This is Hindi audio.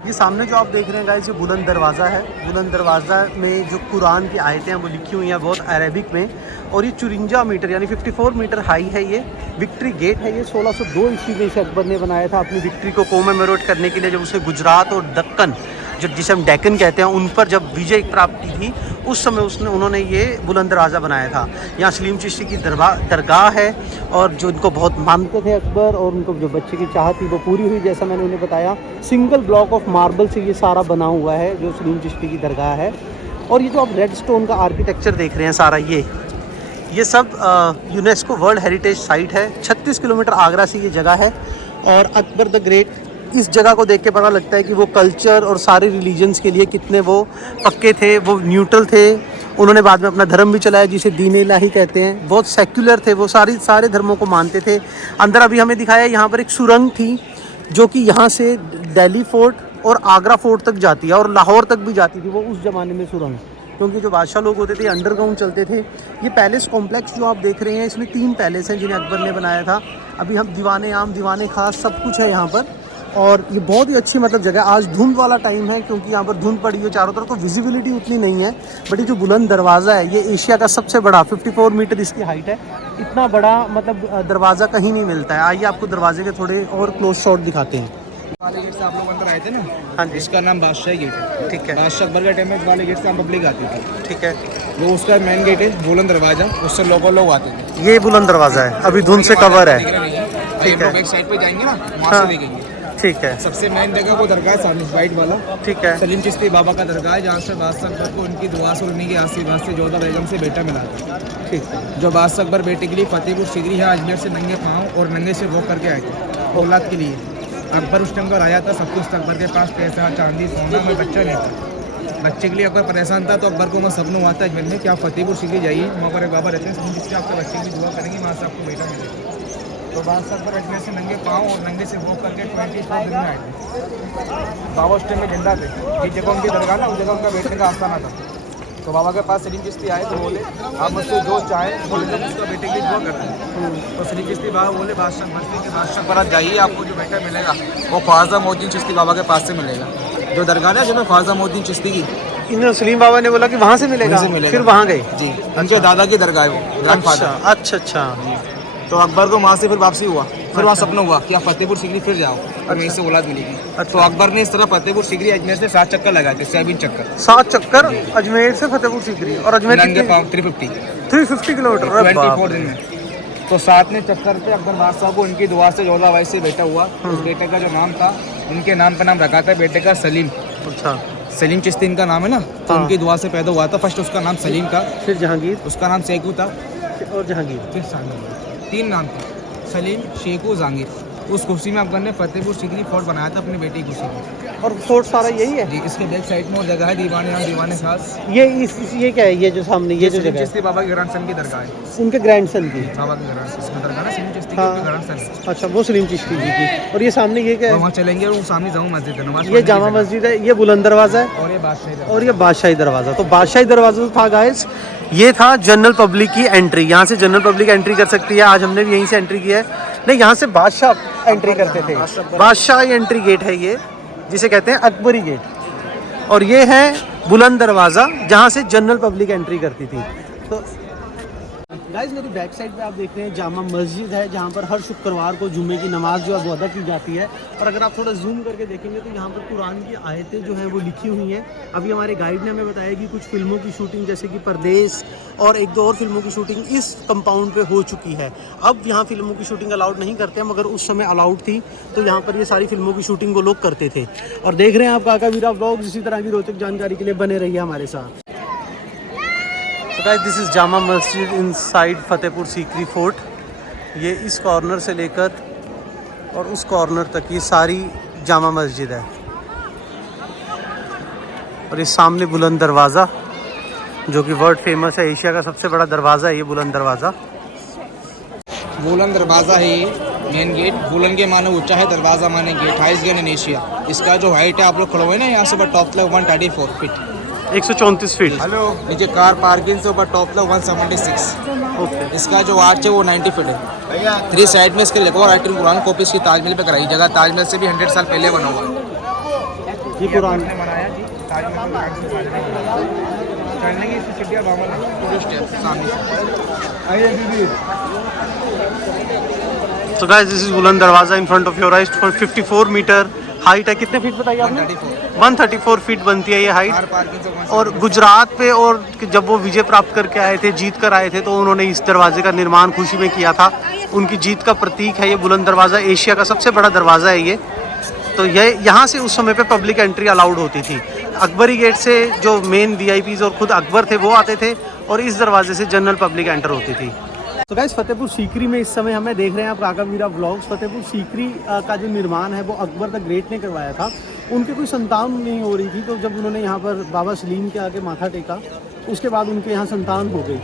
ये सामने जो आप देख रहे हैं गाइस, ये बुलंद दरवाज़ा है। बुलंद दरवाज़ा में जो कुरान की आयतें हैं वो लिखी हुई हैं बहुत अरेबिक में। और ये 54 मीटर यानी 54 मीटर हाई है। ये विक्ट्री गेट है। ये 1602 ईस्वी में इसे अकबर ने बनाया था अपनी विक्ट्री को कोमेमोरेट करने के लिए, जब उसे गुजरात और दक्कन, जो जिसे हम डेक्कन कहते हैं, उन पर जब विजय प्राप्ति थी उस समय उन्होंने ये बुलंद दरवाज़ा बनाया था। यहाँ सलीम चिश्ती की दरगाह है और जो इनको बहुत मानते थे अकबर, और उनको जो बच्चे की चाहत थी वो पूरी हुई। जैसा मैंने उन्हें बताया, सिंगल ब्लॉक ऑफ मार्बल से ये सारा बना हुआ है जो सलीम चिश्ती की दरगाह है। और ये जो आप रेड स्टोन का आर्किटेक्चर देख रहे हैं सारा, ये सब यूनेस्को वर्ल्ड हेरिटेज साइट है। 36 किलोमीटर आगरा से ये जगह है। और अकबर द ग्रेट, इस जगह को देख के पता लगता है कि वो कल्चर और सारे रिलीजन्स के लिए कितने वो पक्के थे, वो न्यूट्रल थे। उन्होंने बाद में अपना धर्म भी चलाया जिसे दीन इलाही कहते हैं। बहुत सेक्युलर थे वो, सारे धर्मों को मानते थे। अंदर अभी हमें दिखाया यहाँ पर एक सुरंग थी जो कि यहाँ से दिल्ली फोर्ट और आगरा फोर्ट तक जाती है और लाहौर तक भी जाती थी वो उस ज़माने में सुरंग, क्योंकि जो बादशाह लोग होते थे अंडरग्राउंड चलते थे। ये पैलेस कॉम्प्लेक्स जो आप देख रहे हैं, इसमें 3 पैलेस हैं जिन्हें अकबर ने बनाया था। अभी हम दीवाने आम, दीवाने खास सब कुछ है यहाँ पर। और ये बहुत ही अच्छी जगह। आज धुंध वाला टाइम है क्योंकि यहाँ पर धुंध पड़ी है चारों तरफ, तो विजिबिलिटी उतनी नहीं है। बट ये जो बुलंद दरवाज़ा है, ये एशिया का सबसे बड़ा 54 मीटर इसकी हाइट है। इतना बड़ा दरवाज़ा कहीं नहीं मिलता है। आइए आपको दरवाजे के थोड़े और क्लोज शॉट दिखाते हैं। वाले गेट से आप लोग अंदर आए थे ना? हाँ जी। इसका नाम बादशाह गेट है। ठीक है। बादशाह अकबर के टाइम में वाले गेट से हम पब्लिक आती थी। ठीक है। वो उसका मेन गेट है, बुलंद दरवाजा, उससे लोग आते थे। ये बुलंद दरवाज़ा है, अभी धुंध से कवर है। ठीक है। बैक साइड पे जाएंगे ना, वहाँ से देखेंगे। ठीक है। सबसे मेन जगह वो दरगाह है सामने वाइट वाला। ठीक है। सलीम चिश्ती बाबा का दरगाह है, जहाँ से बादशाह अकबर को उनकी दुआ से, उन्हीं के आशीर्वाद से जोधा बेगम से बेटा मिला था। ठीक है। जो बादशाह अकबर बेटे के लिए फतेहपुर सीकरी है अजमेर से नंगे पाँव और नंगे से वॉक करके आए थे औलाद के लिए। अकबर उस टाइम पर आया था, सब कुछ था अकबर के पास, पैसा, चांदी, सोना, कोई बच्चा नहीं था। बच्चे के लिए अकबर परेशान था, तो अकबर को मैं सपना हुआ था अजमेर में कि आप फतेहपुर सीकरी जाइए, वहाँ पर एक बाबा रहते हैं जिससे आपके बच्चे की दुआ करेंगे, वहाँ से आपको बेटा मिलेगा। तो बादशाह अकबर अजमेर से नंगे पाँव और नंगे से वॉक करके 24 दिन में आए थे। बाबा उस टाइम में जिंदा थे। जिस जगह उनकी दरगाह ना, उस जगह उनका बैठने का आस्थाना था। तो बाबा के पास सलीम चिश्ती आए तो बोले आप मुझसे जो चाहें बोले, तो उसका बेटे की दुआ करते हैं। तो सलीम चिश्ती बाबा बोले बादशाह मस्ती के बादशाह पर आप जाइए, आपको जो बेटा मिलेगा वो ख्वाजा मोहद्दीन चिश्ती बाबा के पास से मिलेगा। जो दरगाह है जिसमें ख्वाजा मोहद्दीन चिश्ती की, इन सलीम बाबा ने बोला कि वहाँ से मिलेगा, फिर वहाँ गए जी। उनके दादा की दरगाह है वो, ग्रैंडफादर। अच्छा। तो अकबर को वहाँ से फिर वापसी हुआ, फिर वहाँ सपना हुआ कि आप फतेहपुर सीकरी फिर जाओ और वहीं से औलाद मिलेगी। तो अकबर ने इस तरह फतेहपुर सीकरी अजमेर से 7 चक्कर लगाए थे, 7 चक्कर। 7 चक्कर अजमेर से फतेहपुर सीकरी, और अजमेर नंगे पाँव 350 किलोमीटर 24 दिन में। तो 7वें चक्कर पे अकबर बादशाह को उनकी दुआ से जोधा बाई से बेटा हुआ। उस बेटे का जो नाम था, उनके नाम पर नाम रखा था बेटे का सलीम। अच्छा। सलीम चिश्ती इनका नाम है ना, तो उनकी दुआ से पैदा हुआ था। फर्स्ट उसका नाम सलीम था, फिर जहांगीर, उसका नाम शेखू था, और जहांगीर, फिर जहांगीर। 3 नाम थे, सलीम, शेखू, जहांगीर। उस खुशी में अकबर ने फतेहपुर सीकरी फोर्ट बनाया था अपनी बेटी की खुशी में। और फोर्ट सारा यही है जी। इसके बैक साइड में और जगह है दीवाने आम, दीवाने खास। ये क्या है, ये जो सामने ये जो जगह है? चिश्ती बाबा के ग्रैंडसन की दरगाह है, उनके ग्रैंडसन की बाबा के ग्रैंडसन दरगाह ना, सलीम चिश्ती हाँ। के ग्रैंडसन। अच्छा, वो सलीम चिश्ती जी की। और ये सामने ये क्या है? वहाँ चलेंगे और वो सामने जामा मस्जिद है, नमाज ये जामा मस्जिद है, ये बुलंद दरवाज़ा है, और ये बादशाही, और ये बादशाही दरवाज़ा। तो बादशाही दरवाज़ा था गाइस, ये था जनरल पब्लिक की एंट्री। यहाँ से जनरल पब्लिक एंट्री कर सकती है। आज हमने भी यहीं से एंट्री की है। नहीं, यहाँ से बादशाह एंट्री करते थे। बादशाह एंट्री गेट है ये, जिसे कहते हैं अकबरी गेट। और ये है बुलंद दरवाज़ा, जहाँ से जनरल पब्लिक एंट्री करती थी। तो गाइस मेरी बैक साइड पे आप देख रहे हैं जामा मस्जिद है, जहाँ पर हर शुक्रवार को जुम्मे की नमाज जो है वो अदा की जाती है। और अगर आप थोड़ा जूम करके देखेंगे तो यहाँ पर कुरान की आयतें जो हैं वो लिखी हुई हैं। अभी हमारे गाइड ने हमें बताया कि कुछ फिल्मों की शूटिंग जैसे कि परदेश और 1-2 और फिल्मों की शूटिंग इस कंपाउंड पे हो चुकी है। अब यहाँ फिल्मों की शूटिंग अलाउड नहीं करते हैं, मगर उस समय अलाउड थी। तो यहाँ पर ये सारी फिल्मों की शूटिंग वो लोग करते थे। और देख रहे हैं आप काका वीरा व्लॉग, इसी तरह की रोचक जानकारी के लिए बने रहिए हमारे साथ। So guys, this is Jama Masjid inside Fatehpur Sikri fort. ये इस कॉर्नर से लेकर और उस कॉर्नर तक ये सारी जामा मस्जिद है। और ये सामने बुलंद दरवाज़ा, जो कि वर्ल्ड फेमस है, एशिया का सबसे बड़ा दरवाज़ा है ये बुलंद दरवाज़ा। बुलंद दरवाज़ा है ये मेन गेट। बुलंद के माने ऊंचा है, दरवाज़ा माने gate, highest gate in Asia. इसका जो हाइट है, आप लोग खड़े हुए ना, यहाँ से ऊपर टॉप तक 134 फीट, 134 फीट। हेलो। नीचे कार पार्किंग से ऊपर टॉप तक 176। ओके। इसका जो आर्च है वो 90 फीट है। 3 साइड में इसके लिखा हुआ राइटिंग कुरान कॉपी इसकी ताजमहल पे कराई। जगह ताजमहल से भी 100 साल पहले बना हुआ है। ये कुरान ने बनाया जी, ताजमहल राज से बाजरे में बनाया। चढ़ने की इसकी सीढ़ियाँ नॉर्मल है, पूरे स्टेप सामने से। आइए दीदी। तो guys this is Buland Darwaza in front of your eyes, 54 metre height है। कितने फीट बताइए आपने? 134 फीट बनती है ये हाइट। कार पार्किंग तो और गुजरात पे और जब वो विजय प्राप्त करके आए थे, जीत कर आए थे, तो उन्होंने इस दरवाजे का निर्माण खुशी में किया था। उनकी जीत का प्रतीक है ये बुलंद दरवाज़ा। एशिया का सबसे बड़ा दरवाज़ा है ये। तो ये यहाँ से उस समय पे पब्लिक एंट्री अलाउड होती थी। अकबरी गेट से जो मेन वीआईपीज और खुद अकबर थे वो आते थे, और इस दरवाजे से जनरल पब्लिक एंटर होती थी। तो गाइस फतेहपुर सीकरी में इस समय हमें देख रहे हैं आप राघवीरा व्लॉग्स। फतेहपुर सीकरी का जो निर्माण है वो अकबर द ग्रेट ने करवाया था। उनके कोई संतान नहीं हो रही थी, तो जब उन्होंने यहाँ पर बाबा सलीम के आगे माथा टेका, उसके बाद उनके यहाँ संतान हो गई।